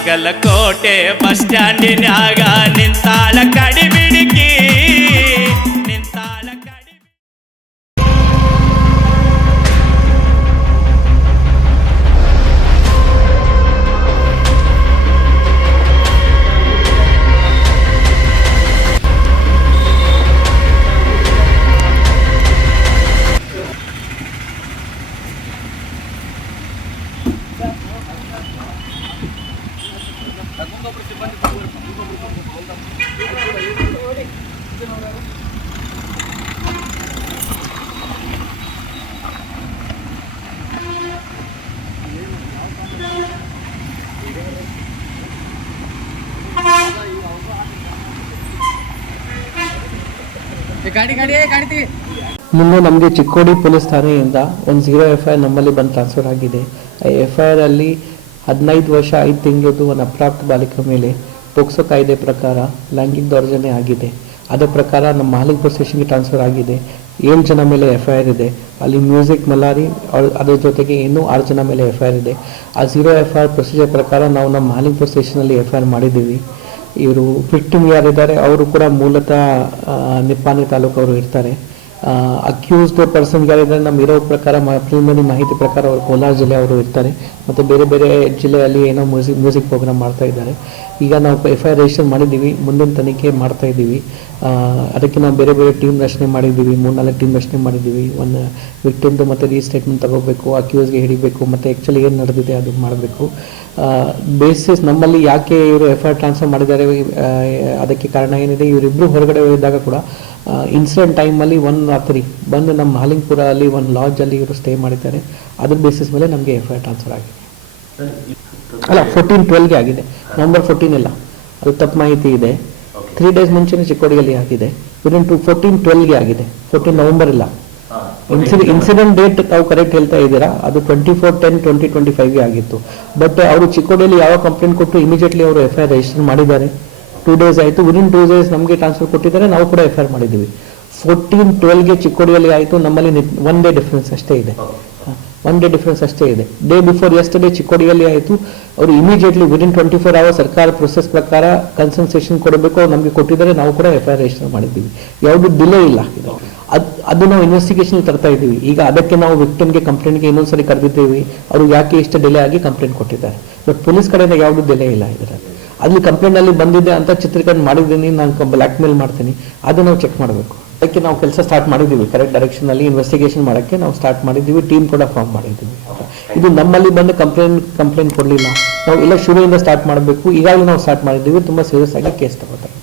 Bagalkot bus ಸ್ಟ್ಯಾಂಡಿನ್ಯಾಗ ನಿಂತಾಳ ಕಡಿಬಿಡಿಕಿ. ಮುಂದೆ ನಮಗೆ Chikkodi police ಠಾಣೆಯಿಂದ ಒಂದು ಝೀರೋ ಎಫ್ ಐ ಆರ್ ನಮ್ಮಲ್ಲಿ ಬಂದು ಟ್ರಾನ್ಸ್ಫರ್ ಆಗಿದೆ. ಎಫ್ ಐ ಅಲ್ಲಿ ಹದಿನೈದು ವರ್ಷ ಐದು ತಿಂಗಳದ್ದು ಒಂದು ಅಪ್ರಾಪ್ತ ಬಾಲಿಕ ಮೇಲೆ ಪೋಕ್ಸೋ ಕಾಯ್ದೆ ಪ್ರಕಾರ ಲೈಂಗಿಕ ದೌರ್ಜನ್ಯ ಆಗಿದೆ. ಅದರ ಪ್ರಕಾರ ನಮ್ಮ ಮಾಲಿಕ್ಪುರ ಸ್ಟೇಷನ್ಗೆ ಟ್ರಾನ್ಸ್ಫರ್ ಆಗಿದೆ. ಏಳು ಜನ ಮೇಲೆ ಎಫ್ ಐ ಆರ್ ಇದೆ. ಅಲ್ಲಿ ಮ್ಯೂಸಿಕ್, ಮಲಾರಿ ಅದ್ರ ಜೊತೆಗೆ ಇನ್ನೂ ಆರು ಜನ ಮೇಲೆ ಎಫ್ ಐ ಆರ್ ಇದೆ. ಆ zero F I R procedure ಪ್ರಕಾರ ನಾವು ನಮ್ಮ ಮಾಲಿಕ್ಪುರ ಸ್ಟೇಷನಲ್ಲಿ ಎಫ್ ಐ ಆರ್ ಮಾಡಿದ್ದೀವಿ. ಇವರು ವಿಕ್ಟಿಮ್ ಯಾರಿದ್ದಾರೆ, ಅವರು ಕೂಡ ಮೂಲತಃ ನಿಪ್ಪಾನಿ ತಾಲೂಕು ಅವರು ಇರ್ತಾರೆ. ಅಕ್ಯೂಸ್ಡ್ ಪರ್ಸನ್ ಯಾರಿದ್ದಾರೆ ನಮ್ ಇರೋ ಪ್ರಕಾರ ಪ್ರಿಲಿಮಿನರಿ ಮಾಹಿತಿ ಪ್ರಕಾರ ಅವರು ಕೋಲಾರ ಜಿಲ್ಲೆ ಅವರು ಇರ್ತಾರೆ. ಮತ್ತು ಬೇರೆ ಬೇರೆ ಜಿಲ್ಲೆಯಲ್ಲಿ ಏನೋ ಮ್ಯೂಸಿಕ್ ಮ್ಯೂಸಿಕ್ ಪ್ರೋಗ್ರಾಮ್ ಮಾಡ್ತಾ ಇದ್ದಾರೆ. ಈಗ ನಾವು ಎಫ್ ಐ ಆರ್ ರಿಜಿಸ್ಟರ್ ಮಾಡಿದ್ದೀವಿ, ಮುಂದಿನ ತನಿಖೆ ಮಾಡ್ತಾ ಇದ್ದೀವಿ. ಅದಕ್ಕೆ ನಾವು ಬೇರೆ ಬೇರೆ ಟೀಮ್ ರಚನೆ ಮಾಡಿದ್ದೀವಿ, ಮೂರ್ನಾಲ್ಕು ಟೀಮ್ ರಚನೆ ಮಾಡಿದ್ದೀವಿ. ಒಂದು ವಿಕ್ಟಿಮ್ದು ಮತ್ತು ರೀಸ್ಟೇಟ್ಮೆಂಟ್ ತಗೋಬೇಕು ಅಕ್ಯೂಸ್ಗೆ ಹಿಡಿಬೇಕು, ಮತ್ತು ಆ್ಯಕ್ಚುಲಿ ಏನು ನಡೆದಿದೆ ಅದು ಮಾಡಬೇಕು. ಬೇಸಿಸ್ ನಮ್ಮಲ್ಲಿ ಯಾಕೆ ಇವರು ಎಫ್ ಐ ಟ್ರಾನ್ಸ್ಫರ್ ಮಾಡಿದ್ದಾರೆ ಅದಕ್ಕೆ ಕಾರಣ ಏನಿದೆ ಇವರಿಬ್ಬರು ಹೊರಗಡೆ ಹೋಗಿದ್ದಾಗ ಕೂಡ ಇನ್ಸಿಡೆಂಟ್ ಟೈಮಲ್ಲಿ ಒನ್ ರಾತ್ರಿ ಬಂದು ನಮ್ಮ ಹಾಲಿಂಗ್ಪುರ ಅಲ್ಲಿ ಒಂದು ಲಾಡ್ಜಲ್ಲಿ ಇವರು ಸ್ಟೇ ಮಾಡಿದ್ದಾರೆ. ಅದ್ರ ಬೇಸಿಸ್ ಮೇಲೆ ನಮಗೆ ಎಫ್ ಐ ಟ್ರಾನ್ಸ್ಫರ್ ಆಗಿದೆ. ಅಲ್ಲ ಫೋರ್ಟೀನ್ ಟ್ವೆಲ್ಗೆ ಆಗಿದೆ. ನವಂಬರ್ ಫೋರ್ಟೀನ್ ಇಲ್ಲ ಅದು ತಪ್ಪು ಮಾಹಿತಿ ಇದೆ. ತ್ರೀ ಡೇಸ್ ಮುಂಚೆನೇ ಚಿಕ್ಕೋಡಿಯಲ್ಲಿ ಆಗಿದೆ. ವಿದಿನ್ ಟು ಫೋರ್ಟೀನ್ ಟ್ವೆಲ್ಗೆ ಆಗಿದೆ. ಫೋರ್ಟೀನ್ ನವೆಂಬರ್ ಇಲ್ಲ ಇನ್ಸಿಡೆ ಇನ್ಸಿಡೆಂಟ್ ಡೇಟ್ ತಾವು ಕರೆಕ್ಟ್ ಹೇಳ್ತಾ ಇದ್ದೀರಾ? ಅದು twenty four ten twenty twenty ಫೈವ್ಗೆ ಆಗಿತ್ತು. ಬಟ್ ಅವರು ಚಿಕ್ಕೋಡಿಯಲ್ಲಿ ಯಾವ ಕಂಪ್ಲೇಂಟ್ ಕೊಟ್ಟು ಇಮಿಡಿಯೇಟ್ಲಿ ಅವರು ಎಫ್ ಐ ಆರ್ ರಿಜಿಸ್ಟರ್ ಮಾಡಿದ್ದಾರೆ? ಟೂ ಡೇಸ್ ಆಯಿತು. ವಿದಿನ್ ಟೂ ಡೇಸ್ ನಮಗೆ ಟ್ರಾನ್ಸ್ಫರ್ ಕೊಟ್ಟಿದ್ದಾರೆ. ನಾವು ಕೂಡ ಎಫ್ ಐ ಆರ್ ಮಾಡಿದ್ದೀವಿ. ಫೋರ್ಟೀನ್ ಟ್ವೆಲ್ಗೆ ಚಿಕ್ಕೋಡಿಯಲ್ಲಿ ಆಯಿತು. ನಮ್ಮಲ್ಲಿ ಒನ್ ಡೇ ಡಿಫ್ರೆನ್ಸ್ ಅಷ್ಟೇ ಇದೆ. ಒನ್ ಡೇ ಡಿಫ್ರೆನ್ಸ್ ಅಷ್ಟೇ ಇದೆ. ಡೇ ಬಿಫೋರ್ ಎಸ್ಟರ್ಡೇ ಚಿಕ್ಕೋಡಿಯಲ್ಲಿ ಆಯಿತು. ಅವರು immediately within twenty four hour ಸರ್ಕಾರ ಪ್ರೊಸೆಸ್ ಪ್ರಕಾರ ಕನ್ಸನ್ಸೇಷನ್ ಕೊಡಬೇಕು, ಅವ್ರು ನಮಗೆ ಕೊಟ್ಟಿದ್ದಾರೆ, ನಾವು ಕೂಡ ಎಫ್ ಐ ಆರ್ ರಿಜಿಸ್ಟರ್ ಮಾಡಿದ್ದೀವಿ. ಯಾವುದು ಡಿಲೇ ಇಲ್ಲ. ಅದು ಅದು ನಾವು ಇನ್ವೆಸ್ಟಿಗೇಷನ್ ತರ್ತಾ ಇದ್ದೀವಿ. ಈಗ ಅದಕ್ಕೆ ನಾವು ವಿಕ್ಟಿಮ್ಗೆ ಕಂಪ್ಲೇಂಟ್ಗೆ ಇನ್ನೊಂದ್ಸರಿ ಕರೆದಿದ್ದೀವಿ. ಅವರು ಯಾಕೆ ಇಷ್ಟು ಡಿಲೇ ಆಗಿ ಕಂಪ್ಲೇಂಟ್ ಕೊಟ್ಟಿದ್ದಾರೆ. ಬಟ್ ಪೊಲೀಸ್ ಕಡೆಯಿಂದ ಯಾವುದು ಡಿಲೇ ಇಲ್ಲ ಇದರಲ್ಲಿ. ಅಲ್ಲಿ ಕಂಪ್ಲೇಂಟ್ ಅಲ್ಲಿ ಬಂದಿದೆ ಅಂತ ಚಿತ್ರೀಕರಣ ಮಾಡಿದ್ದೀನಿ, ನಾನು ಬ್ಲ್ಯಾಕ್ ಮೇಲ್ ಮಾಡ್ತೀನಿ. ಅದು ನಾವು ಚೆಕ್ ಮಾಡಬೇಕು. ಅದಕ್ಕೆ ನಾವು ಕೆಲಸ ಸ್ಟಾರ್ಟ್ ಮಾಡಿದ್ದೀವಿ. ಕರೆಕ್ಟ್ ಡೈರೆಕ್ಷನ್ ಅಲ್ಲಿ ಇನ್ವೆಸ್ಟಿಗೇಷನ್ ಮಾಡೋಕ್ಕೆ ನಾವು ಸ್ಟಾರ್ಟ್ ಮಾಡಿದ್ದೀವಿ. ಟೀಮ್ ಕೂಡ ಫಾರ್ಮ್ ಮಾಡಿದ್ದೀವಿ. ಇದು ನಮ್ಮಲ್ಲಿ ಬಂದು ಕಂಪ್ಲೇಂಟ್ ಕಂಪ್ಲೇಂಟ್ ಕೊಡಲಿಲ್ಲ. ನಾವು ಎಲ್ಲ ಶುರುವಿಂದ ಸ್ಟಾರ್ಟ್ ಮಾಡಬೇಕು. ಈಗಾಗಲೇ ನಾವು ಸ್ಟಾರ್ಟ್ ಮಾಡಿದ್ದೀವಿ. ತುಂಬ ಸೀರಿಯಸ್ ಆಗಿ ಕೇಸ್ ತಗೋತಾರೆ.